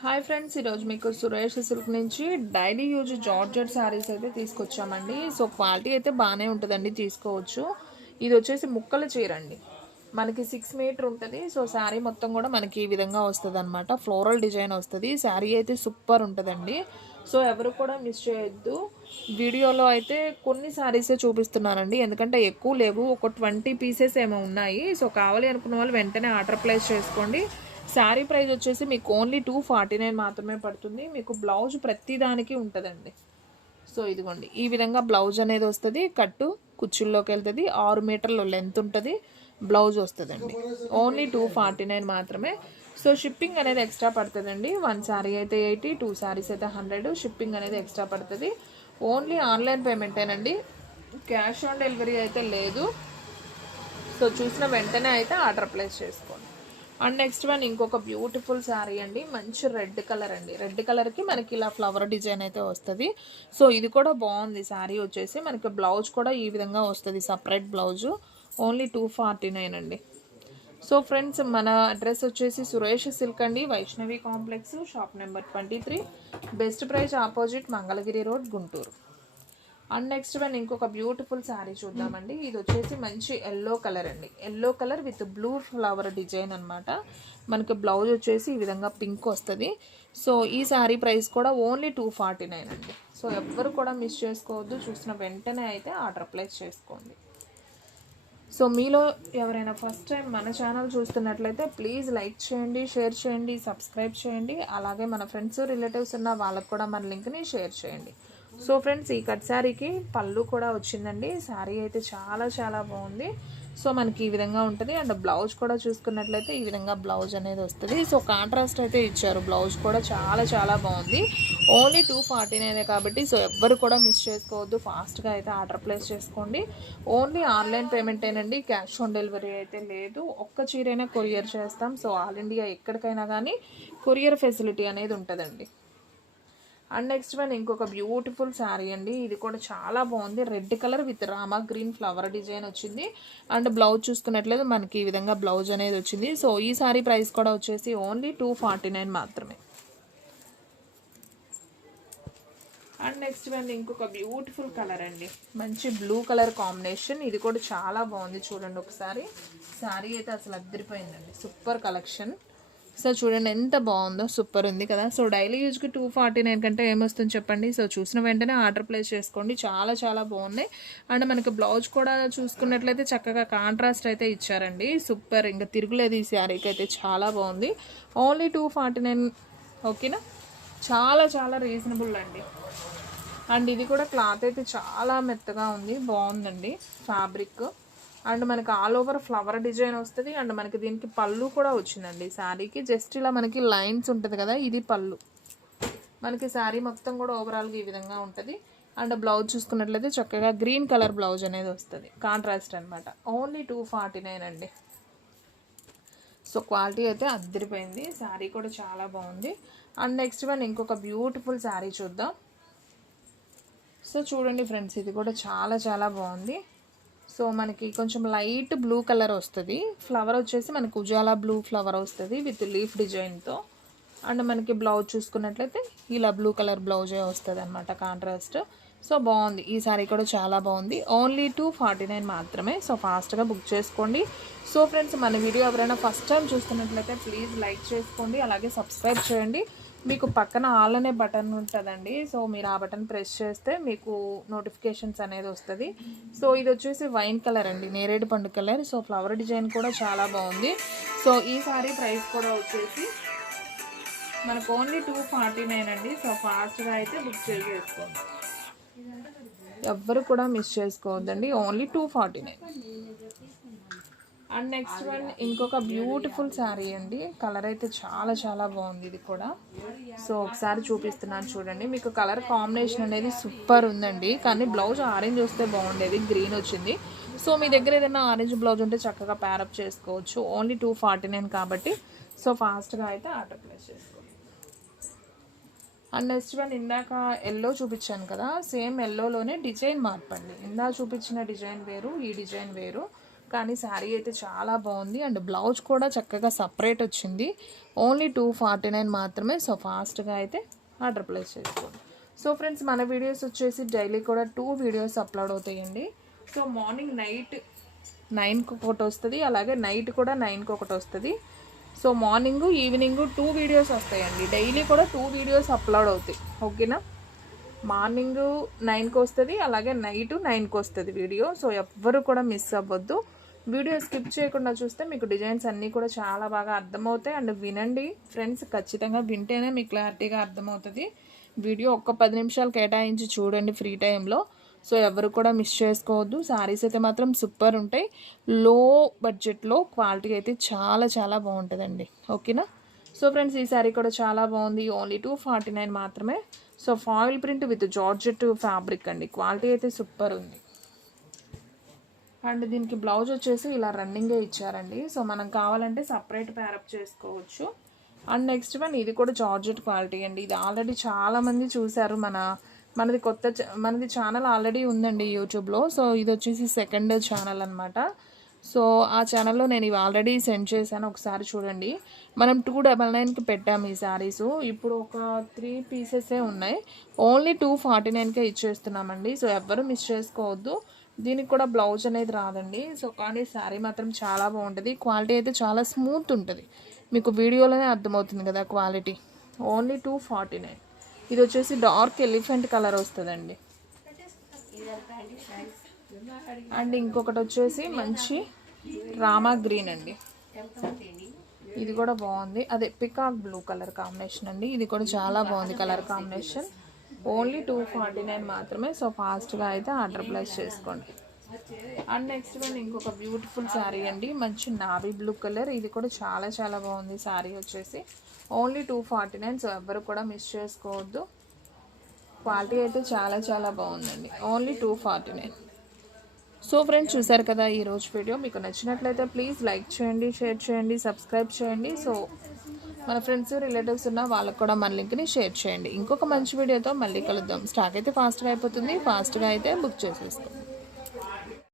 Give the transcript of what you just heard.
Hi friends, ఈరోజు మీకు Suresh silk నుంచి డైలీ యూజ్ జార్జెట్ శారీస్ అయితే తీసుకొచ్చామండి. సో క్వాలిటీ అయితే బాగానే ఉంటుందండి, తీసుకోవచ్చు. ఇది వచ్చేసి ముక్కల చీర అండి, మనకి 6 మీటర్ ఉంటుంది. సో శారీ మొత్తం కూడా మనకి ఈ విధంగా వస్తుంది అనమాట. ఫ్లోరల్ డిజైన్ వస్తుంది. శారీ అయితే సూపర్ ఉంటుందండి. సో ఎవరు కూడా మిస్ చేయొద్దు. వీడియోలో అయితే కొన్ని శారీసే చూపిస్తున్నానండి, ఎందుకంటే ఎక్కువ లేవు, ఒక 20 పీసెస్ ఏమో ఉన్నాయి. సో కావాలి అనుకున్న వాళ్ళు వెంటనే ఆర్డర్ ప్లేస్ చేసుకోండి. శారీ ప్రైస్ వచ్చేసి మీకు ఓన్లీ 249 మాత్రమే పడుతుంది. మీకు బ్లౌజ్ ప్రతి దానికి ఉంటుందండి. సో ఇదిగోండి, ఈ విధంగా బ్లౌజ్ అనేది వస్తుంది. కట్టు కుచ్చుల్లోకి వెళ్తుంది. 6 మీటర్ల లెంత్ ఉంటుంది. బ్లౌజ్ వస్తుందండి. ఓన్లీ 249 మాత్రమే. సో షిప్పింగ్ అనేది ఎక్స్ట్రా పడుతుందండి. 1 శారీ అయితే 80, 2 శారీస్ అయితే 100. షిప్పింగ్ అనేది ఎక్స్ట్రా పడుతుంది. ఓన్లీ ఆన్లైన్ పేమెంటేనండి, క్యాష్ ఆన్ డెలివరీ అయితే లేదు. సో చూసిన వెంటనే అయితే ఆర్డర్ ప్లేస్ చేసుకోండి. అండ్ నెక్స్ట్ వన్ ఇంకొక బ్యూటిఫుల్ శారీ అండి, మంచి రెడ్ కలర్ అండి. రెడ్ కలర్కి మనకి ఇలా ఫ్లవర్ డిజైన్ అయితే వస్తుంది. సో ఇది కూడా బాగుంది. శారీ వచ్చేసి మనకి బ్లౌజ్ కూడా ఈ విధంగా వస్తుంది, సపరేట్ బ్లౌజు. ఓన్లీ 249 అండి. సో ఫ్రెండ్స్, మన అడ్రస్ వచ్చేసి సురేష్ సిల్క్ అండి, Vaishnavi complex, shop number 23, best price opposite, Mangalagiri road, Guntur. And next one ఇంకొక బ్యూటిఫుల్ శారీ చూద్దామండి. ఇది వచ్చేసి మంచి ఎల్లో కలర్ అండి, yellow colour with blue flower design అనమాట. మనకి బ్లౌజ్ వచ్చేసి ఈ విధంగా పింక్ వస్తుంది. సో ఈ శారీ ప్రైస్ కూడా ఓన్లీ 249 అండి. సో ఎవ్వరు కూడా మిస్ చేసుకోవద్దు. చూసిన వెంటనే అయితే ఆర్డర్ ప్లేస్ చేసుకోండి. సో మీలో ఎవరైనా ఫస్ట్ టైం మన ఛానల్ చూస్తున్నట్లయితే ప్లీజ్ లైక్ చేయండి, షేర్ చేయండి, సబ్స్క్రైబ్ చేయండి. అలాగే మన ఫ్రెండ్స్ రిలేటివ్స్ ఉన్న వాళ్ళకు కూడా మన లింక్ని షేర్ చేయండి. సో ఫ్రెండ్స్, ఈ కట్ శారీకి పళ్ళు కూడా వచ్చిందండి. శారీ అయితే చాలా చాలా బాగుంది. సో మనకి ఈ విధంగా ఉంటుంది. అండ్ బ్లౌజ్ కూడా చూసుకున్నట్లయితే ఈ విధంగా బ్లౌజ్ అనేది వస్తుంది. సో కాంట్రాస్ట్ అయితే ఇచ్చారు. బ్లౌజ్ కూడా చాలా చాలా బాగుంది. ఓన్లీ 249 కాబట్టి సో ఎవ్వరు కూడా మిస్ చేసుకోవద్దు. ఫాస్ట్గా అయితే ఆర్డర్ ప్లేస్ చేసుకోండి. ఓన్లీ ఆన్లైన్ పేమెంటేనండి, క్యాష్ ఆన్ డెలివరీ అయితే లేదు. ఒక్క చీరైనా కొరియర్ చేస్తాం. సో ఆల్ ఇండియా ఎక్కడికైనా కానీ కొరియర్ ఫెసిలిటీ అనేది ఉంటుందండి. అండ్ నెక్స్ట్ వన్ ఇంకొక బ్యూటిఫుల్ శారీ అండి. ఇది కూడా చాలా బాగుంది. రెడ్ కలర్ విత్ రామా గ్రీన్ ఫ్లవర్ డిజైన్ వచ్చింది. అండ్ బ్లౌజ్ చూసుకున్నట్లయితే మనకి ఈ విధంగా బ్లౌజ్ అనేది వచ్చింది. సో ఈ శారీ ప్రైస్ కూడా వచ్చేసి ఓన్లీ 249 మాత్రమే. అండ్ నెక్స్ట్ వన్ ఇంకొక బ్యూటిఫుల్ కలర్ అండి, మంచి బ్లూ కలర్ కాంబినేషన్. ఇది కూడా చాలా బాగుంది. చూడండి ఒకసారి, శారీ అయితే అసలు అద్దరిపోయిందండి. Super collection. సో చూడండి ఎంత బాగుందో, సూపర్ ఉంది కదా. సో డైలీ యూజ్కి 249 కంటే ఏమొస్తుంది చెప్పండి. సో చూసిన వెంటనే ఆర్డర్ ప్లేస్ చేసుకోండి. చాలా చాలా బాగున్నాయి. అండ్ మనకి బ్లౌజ్ కూడా చూసుకున్నట్లయితే చక్కగా కాంట్రాస్ట్ అయితే ఇచ్చారండి. సూపర్, ఇంకా తిరుగులేదు ఈ శారీకి అయితే. చాలా బాగుంది. ఓన్లీ 249, ఓకేనా. చాలా చాలా రీజనబుల్ అండి. అండ్ ఇది కూడా క్లాత్ అయితే చాలా మెత్తగా ఉంది, బాగుందండి ఫ్యాబ్రిక్. అండ్ మనకి ఆల్ ఓవర్ ఫ్లవర్ డిజైన్ వస్తుంది. అండ్ మనకి దీనికి పళ్ళు కూడా వచ్చిందండి. శారీకి జస్ట్ ఇలా మనకి లైన్స్ ఉంటుంది కదా, ఇది పళ్ళు. మనకి శారీ మొత్తం కూడా ఓవరాల్గా ఈ విధంగా ఉంటుంది. అండ్ బ్లౌజ్ చూసుకున్నట్లయితే చక్కగా గ్రీన్ కలర్ బ్లౌజ్ అనేది వస్తుంది, కాంట్రాస్ట్ అనమాట. ఓన్లీ 249 అండి. సో క్వాలిటీ అయితే అద్దరిపోయింది. శారీ కూడా చాలా బాగుంది. అండ్ నెక్స్ట్ వన్ ఇంకొక బ్యూటిఫుల్ శారీ చూద్దాం. సో చూడండి ఫ్రెండ్స్, ఇది కూడా చాలా చాలా బాగుంది. సో మనకి కొంచెం లైట్ బ్లూ కలర్ వస్తుంది. ఫ్లవర్ వచ్చేసి మనకి ఉజాలా బ్లూ ఫ్లవర్ వస్తుంది విత్ లీఫ్ డిజైన్తో. అండ్ మనకి బ్లౌజ్ చూసుకున్నట్లయితే ఇలా బ్లూ కలర్ బ్లౌజే వస్తుంది అనమాట, కాంట్రాస్ట్. సో బాగుంది. ఈ సారీ కూడా చాలా బాగుంది. ఓన్లీ 249 మాత్రమే. సో ఫాస్ట్గా బుక్ చేసుకోండి. సో ఫ్రెండ్స్, మన వీడియో ఎవరైనా ఫస్ట్ టైం చూస్తున్నట్లయితే ప్లీజ్ లైక్ చేసుకోండి, అలాగే సబ్స్క్రైబ్ చేయండి. మీకు పక్కన ఆల్ అనే బటన్ ఉంటుందండి. సో మీరు ఆ బటన్ ప్రెస్ చేస్తే మీకు నోటిఫికేషన్స్ అనేది వస్తుంది. సో ఇది వచ్చేసి వైన్ కలర్ అండి, నేరేడు పండు కలర్. సో ఫ్లవర్ డిజైన్ కూడా చాలా బాగుంది. సో ఈ సారీ ప్రైస్ కూడా వచ్చేసి మనకు ఓన్లీ 249 అండి. సో ఫాస్ట్గా అయితే బుక్ చేసేసుకోండి, ఎవ్వరు కూడా మిస్ చేసుకోవద్దండి. ఓన్లీ 249. అండ్ నెక్స్ట్ వన్ ఇంకొక బ్యూటిఫుల్ శారీ అండి. కలర్ అయితే చాలా చాలా బాగుంది ఇది కూడా. సో ఒకసారి చూపిస్తున్నాను చూడండి. మీకు కలర్ కాంబినేషన్ అనేది సూపర్ ఉందండి, కానీ బ్లౌజ్ ఆరెంజ్ వస్తే బాగుండేది, గ్రీన్ వచ్చింది. సో మీ దగ్గర ఏదైనా ఆరెంజ్ బ్లౌజ్ ఉంటే చక్కగా ప్యారప్ చేసుకోవచ్చు. ఓన్లీ 249 కాబట్టి సో ఫాస్ట్గా అయితే ఆర్డర్ ప్లేస్ చేసుకోండి. అండ్ నెక్స్ట్ వన్ ఇందాక ఎల్లో చూపించాను కదా, సేమ్ ఎల్లోలోనే డిజైన్ మార్పండి. ఇందాక చూపించిన డిజైన్ వేరు, ఈ డిజైన్ వేరు, కానీ శారీ అయితే చాలా బాగుంది. అండ్ బ్లౌజ్ కూడా చక్కగా సపరేట్ వచ్చింది. ఓన్లీ 249 మాత్రమే. సో ఫాస్ట్గా అయితే ఆర్డర్ ప్లేస్ చేసుకోండి. సో ఫ్రెండ్స్, మన వీడియోస్ వచ్చేసి డైలీ కూడా 2 వీడియోస్ అప్లోడ్ అవుతాయండి. సో మార్నింగ్ నైట్ 9కి ఒకటి వస్తుంది, అలాగే నైట్ కూడా 9కి ఒకటి వస్తుంది. సో మార్నింగ్ ఈవినింగ్ 2 వీడియోస్ వస్తాయండి. డైలీ కూడా 2 వీడియోస్ అప్లోడ్ అవుతాయి. ఓకేనా? మార్నింగ్ 9కి వస్తుంది, అలాగే నైట్ 9కి వస్తుంది వీడియో. సో ఎవ్వరు కూడా మిస్ అవ్వద్దు. వీడియో స్కిప్ చేయకుండా చూస్తే మీకు డిజైన్స్ అన్నీ కూడా చాలా బాగా అర్థమవుతాయి. అండ్ వినండి ఫ్రెండ్స్, ఖచ్చితంగా వింటేనే మీకు క్లారిటీగా అర్థమవుతుంది. వీడియో ఒక్క 10 నిమిషాలు కేటాయించి చూడండి ఫ్రీ టైంలో. సో ఎవరు కూడా మిస్ చేసుకోవద్దు. శారీస్ అయితే మాత్రం సూపర్ ఉంటాయి. లో బడ్జెట్లో క్వాలిటీ అయితే చాలా చాలా బాగుంటుందండి. ఓకేనా? సో ఫ్రెండ్స్, ఈ శారీ కూడా చాలా బాగుంది. ఓన్లీ 249 మాత్రమే. So foil print with georgette fabric అండి. క్వాలిటీ అయితే సూపర్ ఉంది. అండ్ దీనికి బ్లౌజ్ వచ్చేసి ఇలా రన్నింగే ఇచ్చారండి. సో మనం కావాలంటే సపరేట్ ప్యారప్ చేసుకోవచ్చు. అండ్ నెక్స్ట్ వన్, ఇది కూడా జార్జెట్ క్వాలిటీ అండి. ఇది ఆల్రెడీ చాలామంది చూశారు. మనది ఛానల్ ఆల్రెడీ ఉందండి యూట్యూబ్లో. సో ఇది వచ్చేసి సెకండ్ ఛానల్ అనమాట. సో ఆ ఛానల్లో నేను ఇవి ఆల్రెడీ సెండ్ చేశాను, ఒకసారి చూడండి. మనం 299కి పెట్టాము ఈ శారీస్. ఇప్పుడు ఒక 3 పీసెసే ఉన్నాయి. ఓన్లీ 249కే ఇచ్చేస్తున్నామండి. సో ఎవ్వరూ మిస్ చేసుకోవద్దు. దీనికి కూడా బ్లౌజ్ అనేది రాదండి. సో కానీ శారీ మాత్రం చాలా బాగుంటుంది. క్వాలిటీ అయితే చాలా స్మూత్ ఉంటుంది. మీకు వీడియోలోనే అర్థమవుతుంది కదా క్వాలిటీ. ఓన్లీ 249. ఇది వచ్చేసి డార్క్ ఎలిఫెంట్ కలర్ వస్తుందండి. అండ్ ఇంకొకటి వచ్చేసి మంచి రామా గ్రీన్ అండి. ఇది కూడా బాగుంది. అదే పికాక్ బ్లూ కలర్ కాంబినేషన్ అండి. ఇది కూడా చాలా బాగుంది కలర్ కాంబినేషన్. ఓన్లీ 249 మాత్రమే. సో ఫాస్ట్గా అయితే ఆర్డర్ ప్లేస్ చేసుకోండి. అండ్ నెక్స్ట్ వన్, ఇంకొక బ్యూటిఫుల్ శారీ అండి. మంచి నావీ బ్లూ కలర్. ఇది కూడా చాలా చాలా బాగుంది శారీ వచ్చేసి. ఓన్లీ 249. సో ఎవ్వరు కూడా మిస్ చేసుకోవద్దు. క్వాలిటీ అయితే చాలా చాలా బాగుందండి. ఓన్లీ 249. సో ఫ్రెండ్స్, చూసారు కదా ఈరోజు వీడియో. మీకు నచ్చినట్లయితే ప్లీజ్ లైక్ చేయండి, షేర్ చేయండి, సబ్స్క్రైబ్ చేయండి. సో మన ఫ్రెండ్స్ రిలేటివ్స్ ఉన్న వాళ్ళకు కూడా మన లింక్ని షేర్ చేయండి. ఇంకొక మంచి వీడియోతో మళ్ళీ కలుద్దాం. స్టాక్ అయితే ఫాస్ట్గా అయిపోతుంది. ఫాస్ట్గా అయితే బుక్ చేసేస్తాం.